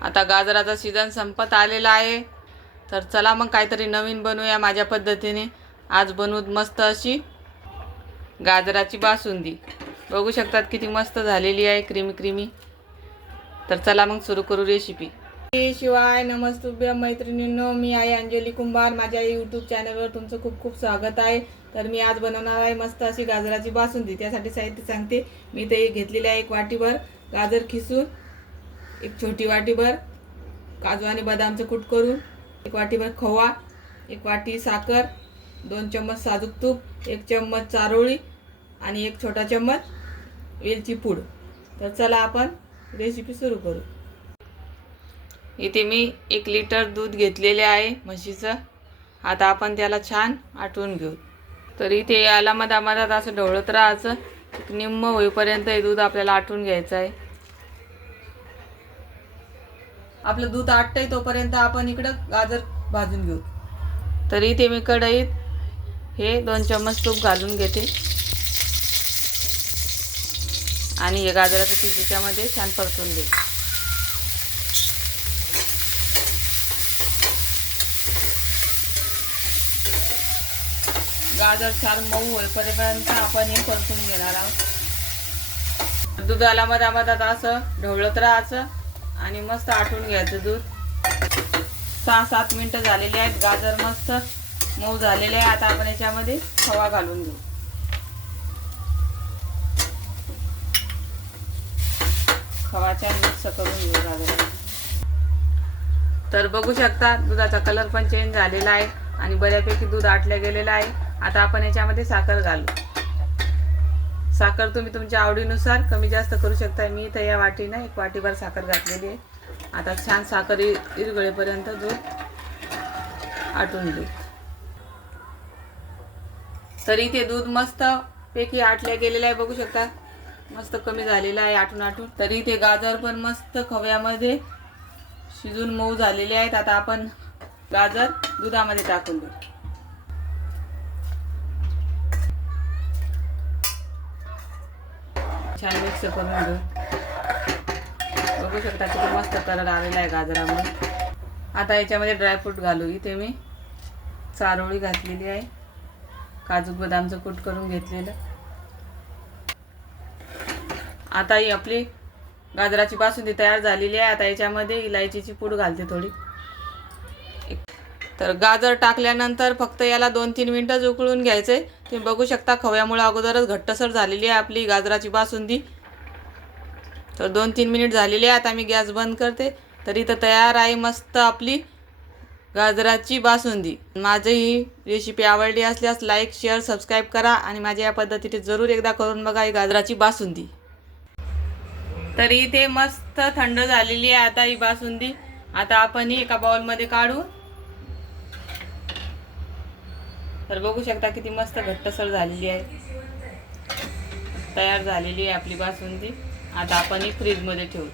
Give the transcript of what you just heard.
आता गाजराचा सीझन संपत आलेला आहे, तर चला मग काहीतरी नवीन बनवूया माझ्या पद्धतीने। आज बनवू मस्त अशी गाजराची बासुंदी। बघू शकतात किती मस्त झालेली आहे, क्रीमी क्रीमी। तर चला मग सुरू करू रेसिपी। शिवाय नमस्तुभ्यं मैत्रिणींनो, मी आहे अंजली कुंभार। माझ्या यूट्यूब चॅनलवर तुमचं खूप खूप स्वागत आहे। तर मी आज बनवणार आहे मस्त अशी गाजराची बासुंदी। त्यासाठी साहित्य सांगते। मी ते घेतलेले आहे 1 वाटीभर गाजर खिसून, 1 छोटी वाटीभर काजू आणि बदामचं कूट करून, 1 वाटीभर खवा, 1 वाटी साखर, 2 चम्मच साजूक तूप, 1 चम्मच चारोळी आणि 1 छोटा चम्मच वेलची पूड। तर चला आपण रेसिपी सुरू करू। इथे मी 1 लिटर दूध घेतलेले आहे म्हशीचं। आता आपण त्याला छान आटवून घेऊ। तर इथे याला मधामधात असं ढवळत राहायचं, निम्म होईपर्यंत हे दूध आपल्याला आटवून घ्यायचं आहे। आपलं दूध आटतंय तोपर्यंत आपण इकडं गाजर भाजून घेऊ। तर इथे मी कढईत हे 2 चम्मच तूप घालून घेते आणि हे गाजराचं पीठ त्याच्यामध्ये छान परतून घेते। गाजर छान मऊ होईपर्यंत आपण हे परतून घेणार आहोत। दुधाला मधामधात असं ढवळत राहायचं आणि मस्त आटून घ्यायचं दूध। 6-7 मिनिटं झालेली आहेत, गाजर मस्त मऊ झालेले आहे। आता आपण याच्यामध्ये खवा घालून घेऊ। खवा छान मिक्स करून घेऊ गाजर। तर बघू शकता दुधाचा कलर पण चेंज झालेला आहे आणि बऱ्यापैकी दूध आटलं गेलेलं आहे। आता आपण याच्यामध्ये साखर घालू। साखर तुम्ही तुमच्या आवडीनुसार कमी जास्त करू शकता। मी इथे या वाटीने 1 वाटीभर साखर घातलेली आहे। आता छान साखर विरघळेपर्यंत दूध आटून घेऊ। तर इथे दूध मस्त पैकी आटले गेलेलं आहे, बघू शकता मस्त कमी झालेलं आहे आटून आटून। तर इथे गाजर पण मस्त खव्यामध्ये शिजून मऊ झालेले आहेत। आता आपण गाजर दुधामध्ये टाकून देऊ। छान मिक्स करून घेऊ। बघू शकता किती मस्त कलर आलेला आहे गाजरामध्ये। आता याच्यामध्ये ड्रायफ्रूट घालू। इथे मी चारोळी घातलेली आहे, काजू बदामचं कूट करून घेतलेलं। आता ही आपली गाजराची बासुंदी तयार झालेली आहे। आता याच्यामध्ये इलायचीची पूड घालते थोडी। तर गाजर टाकल्यानंतर फक्त याला 2-3 मिनिटं उकळून घ्यायचे। तुम्ही बघू शकता खव्यामुळे अगोदरच घट्टसर झालेली आहे आपली गाजराची बासुंदी। तर 2-3 मिनिट झालेली आहे। आता मी गॅस बंद करते। तर इथं तयार आहे मस्त आपली गाजराची बासुंदी। माझी ही रेसिपी आवडली असल्यास लाईक, शेअर, सबस्क्राईब करा आणि माझ्या या पद्धतीने जरूर एकदा करून बघा ही गाजराची बासुंदी। तर इथे मस्त थंड झालेली आहे आता ही बासुंदी। आता आपण ही एका बाउलमध्ये काढू। तर बघू शकता किती मस्त घट्टसर झालेली आहे, तयार झालेली आहे आपली बासुंदी। आता आपण ही फ्रीजमध्ये ठेवू।